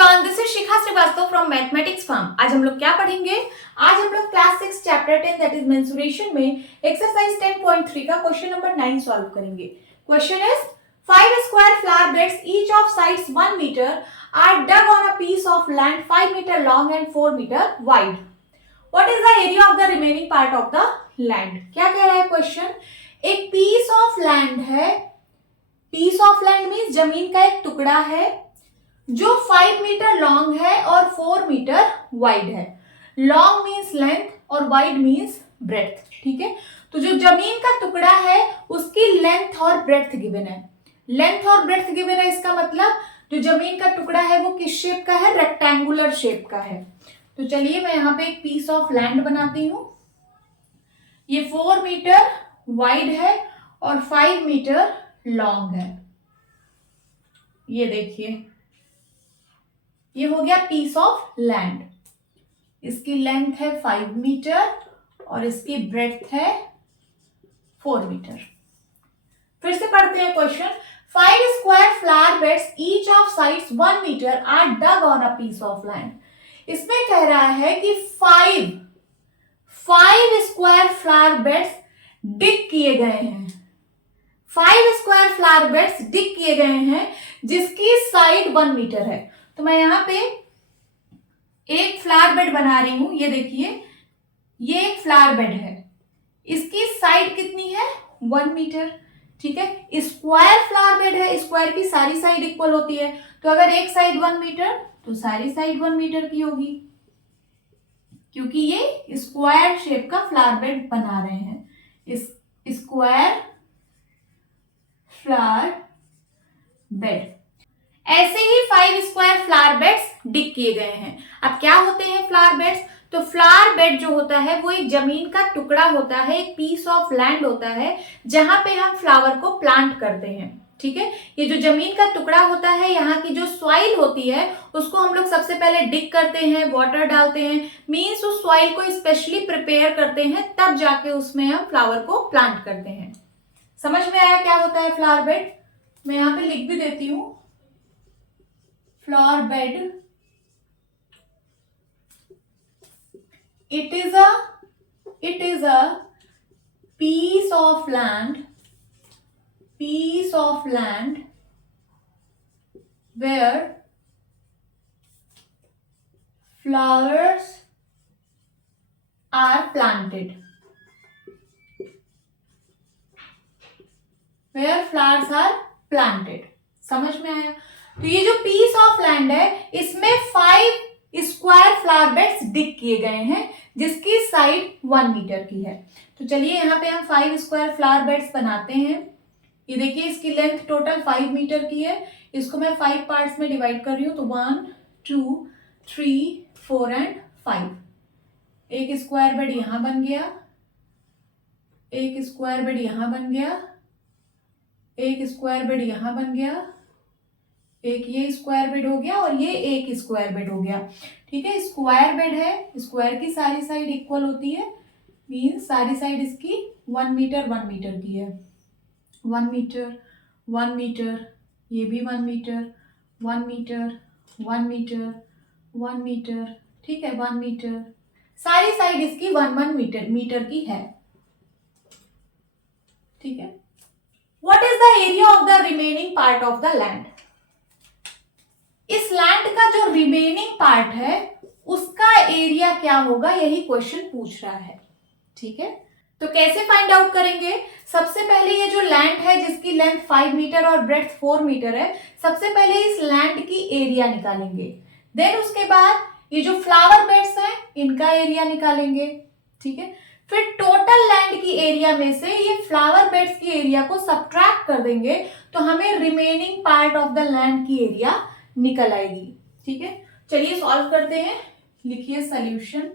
Everyone, this is Shikha Srivastava from mathematics form. आज हम लोग क्या पढ़ेंगे? आज हम लोग class 6 chapter 10 that is mensuration में एक्सरसाइज 10.3 का क्वेश्चन नंबर 9 सॉल्व करेंगे। Question is 5 square flower beds each of sides 1 meter are dug on a piece of land 5 meter long and 4 meter wide. What is the area of the remaining part of the land? क्या कह रहा है question? एक piece of land है, piece of land means जमीन का एक टुकड़ा है जो 5 मीटर लॉन्ग है और 4 मीटर वाइड है। लॉन्ग मीन्स लेंथ और वाइड मीन्स ब्रेड्थ। ठीक है, तो जो जमीन का टुकड़ा है उसकी लेंथ और ब्रेड्थ गिवन है। लेंथ और ब्रेड्थ गिवन है, इसका मतलब जो जमीन का टुकड़ा है वो किस शेप का है? रेक्टेंगुलर शेप का है। तो चलिए मैं यहाँ पे एक पीस ऑफ लैंड बनाती हूँ। ये 4 मीटर वाइड है और 5 मीटर लॉन्ग है। ये देखिए, ये हो गया पीस ऑफ लैंड। इसकी लेंथ है 5 मीटर और इसकी ब्रेड्थ है 4 मीटर। फिर से पढ़ते हैं question. 5 square flower beds each of sides 1 meter are dug on a piece of land. इसमें कह रहा है कि 5 स्क्वायर फ्लावर बेड्स डिग किए गए हैं। 5 स्क्वायर फ्लावर बेड्स डिग किए गए हैं जिसकी साइड 1 मीटर है। तो मैं यहाँ पे एक फ्लावर बेड बना रही हूं। ये देखिए, ये एक फ्लावर बेड है, इसकी साइड कितनी है? 1 मीटर। ठीक है, स्क्वायर फ्लावर बेड है, स्क्वायर की सारी साइड इक्वल होती है, तो अगर एक साइड 1 मीटर तो सारी साइड 1 मीटर की होगी, क्योंकि ये स्क्वायर शेप का फ्लावर बेड बना रहे हैं। इस स्क्वायर फ्लावर बेड। ऐसे ही 5 स्क्वायर फ्लावर बेड्स डिग किए गए हैं। अब क्या होते हैं फ्लावर बेड्स? तो फ्लावर बेड जो होता है वो एक जमीन का टुकड़ा होता है, एक पीस ऑफ लैंड होता है जहां पे हम फ्लावर को प्लांट करते हैं। ठीक है, ये जो जमीन का टुकड़ा होता है, यहाँ की जो सॉइल होती है उसको हम लोग सबसे पहले डिग करते हैं, वाटर डालते हैं, मीन्स उस सॉइल को स्पेशली प्रिपेयर करते हैं, तब जाके उसमें हम फ्लावर को प्लांट करते हैं। समझ में आया क्या होता है फ्लावर बेड? मैं यहाँ पे लिख भी देती हूँ। flower bed, it is a piece of land where flowers are planted, समझ में आया? तो ये जो पीस ऑफ लैंड है इसमें 5 स्क्वायर फ्लावर बेड्स डिग किए गए हैं जिसकी साइड 1 मीटर की है। तो चलिए यहाँ पे हम 5 स्क्वायर फ्लावर बेड्स बनाते हैं। ये देखिए, इसकी लेंथ टोटल 5 मीटर की है। इसको मैं 5 पार्ट्स में डिवाइड कर रही हूँ, तो 1 2 3 4 एंड 5। एक स्क्वायर बेड यहाँ बन गया, एक स्क्वायर बेड यहाँ बन गया, एक स्क्वायर बेड यहाँ बन गया, एक ये स्क्वायर बेड हो गया और ये एक स्क्वायर बेड हो गया। ठीक है, स्क्वायर बेड है, स्क्वायर की सारी साइड इक्वल होती है, मीन्स सारी साइड इसकी 1 मीटर की है। 1 मीटर 1 मीटर, ये भी 1 मीटर 1 मीटर 1 मीटर 1 मीटर। ठीक है, 1 मीटर, सारी साइड इसकी 1 मीटर की है। ठीक है, what is the area of the remaining part of the land? इस लैंड का जो रिमेनिंग पार्ट है उसका एरिया क्या होगा, यही क्वेश्चन पूछ रहा है। ठीक है, तो कैसे फाइंड आउट करेंगे? सबसे पहले ये जो लैंड है जिसकी लेंथ 5 मीटर और ब्रेड्थ 4 मीटर है, सबसे पहले इस लैंड की एरिया निकालेंगे। देन उसके बाद ये जो फ्लावर बेड्स हैं इनका एरिया निकालेंगे। ठीक है, फिर टोटल लैंड की एरिया में से ये फ्लावर बेड्स की एरिया को सबट्रैक्ट कर देंगे तो हमें remaining part of the land की एरिया निकल आएगी। ठीक है, चलिए सॉल्व करते हैं। लिखिए सॉल्यूशन।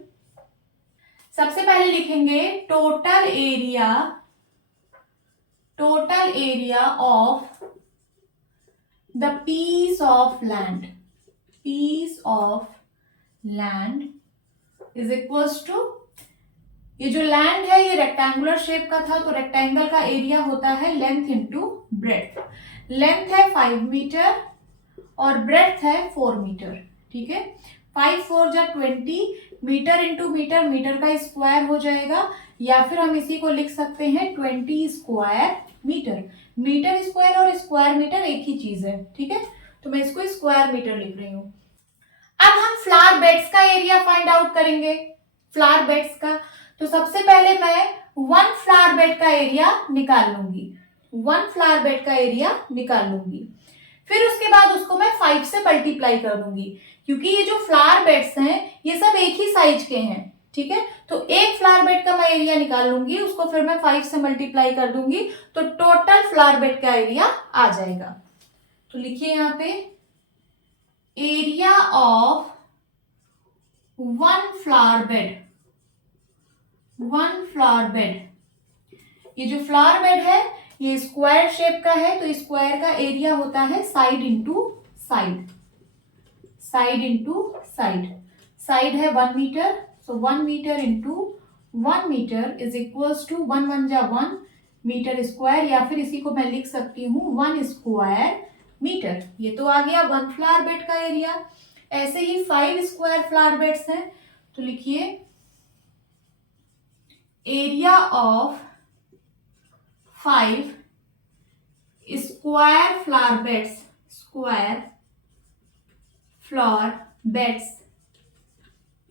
सबसे पहले लिखेंगे total area of the piece of land is equals to, ये जो लैंड है ये रेक्टेंगुलर शेप का था, तो रेक्टेंगल का एरिया होता है लेंथ इंटू ब्रेड्थ। लेंथ है 5 मीटर और ब्रेड्थ है 4 मीटर। ठीक है। 5 4 जा 20, मीटर इंटू मीटर, मीटर का स्क्वायर हो जाएगा, या फिर हम इसी को लिख सकते हैं 20 स्क्वायर मीटर। मीटर स्क्वायर और स्क्वायर मीटर एक ही चीज है, ठीक है, तो मैं इसको स्क्वायर मीटर लिख रही हूँ। अब हम फ्लावर बेड्स का एरिया फाइंड आउट करेंगे, फ्लावर बेड्स का। तो सबसे पहले मैं 1 फ्लावर बेड का एरिया निकाल लूंगी, 1 फ्लावर बेड का एरिया निकाल लूंगी। फिर उसके बाद उसको मैं 5 से मल्टीप्लाई कर दूंगी, क्योंकि ये जो फ्लावर बेड्स हैं ये सब एक ही साइज के हैं, ठीक है। तो एक फ्लावर बेड का मैं एरिया निकाल लूंगी, उसको फिर मैं 5 से मल्टीप्लाई कर दूंगी, तो टोटल फ्लावर बेड का एरिया आ जाएगा। तो लिखिए यहाँ पे area of 1 flower bed, 1 flower bed. ये जो फ्लावर बेड है ये स्क्वायर शेप का है, तो स्क्वायर का एरिया होता है side into side, side into side. Side है 1 metre, so 1 metre into 1 metre is equals to 1 1 जा 1 मीटर स्क्वायर, या फिर इसी को मैं लिख सकती हूँ 1 स्क्वायर मीटर। ये तो आ गया 1 फ्लावर बेड का एरिया। ऐसे ही 5 स्क्वायर फ्लावर बेड्स हैं, तो लिखिए area of 5 square flower beds, square flower beds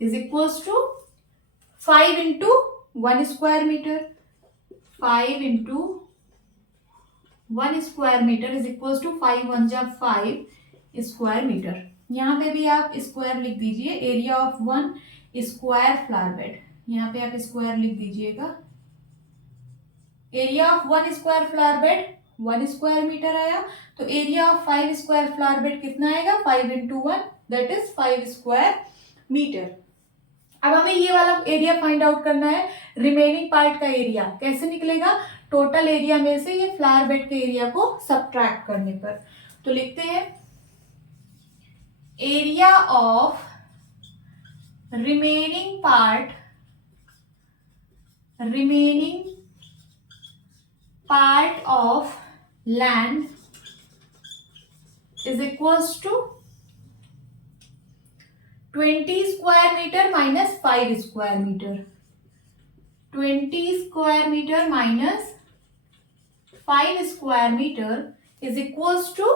is equals to 5 into 1 square metre, 5 into 1 square metre is equals to 5 1 जा 5 स्क्वायर मीटर। यहाँ पे भी आप स्क्वायर लिख दीजिए, area of 1 square flower bed, यहाँ पे आप स्क्वायर लिख दीजिएगा। Area of 1 square flower bed 1 square metre आया, तो area of 5 square flower bed कितना आएगा, 5 into 1 that is 5 square metre. अब हमें ये वाला एरिया फाइंड आउट करना है, रिमेनिंग पार्ट का एरिया कैसे निकलेगा, टोटल एरिया में से ये फ्लावर बेड के एरिया को सब्ट्रैक्ट करने पर। तो लिखते हैं area of remaining part, remaining part of land is equals to 20 square metre minus 5 square metre, 20 square metre minus 5 square metre is equals to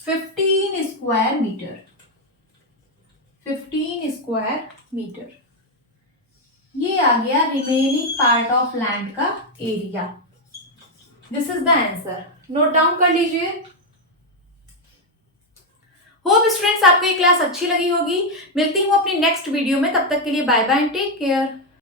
15 square metre, 15 square metre. ये आ गया रिमेनिंग पार्ट ऑफ लैंड का area. This is the answer, note down कर लीजिए। Hope students आपको ये class अच्छी लगी होगी। मिलती हूँ अपनी नेक्स्ट वीडियो में, तब तक के लिए bye bye and take care.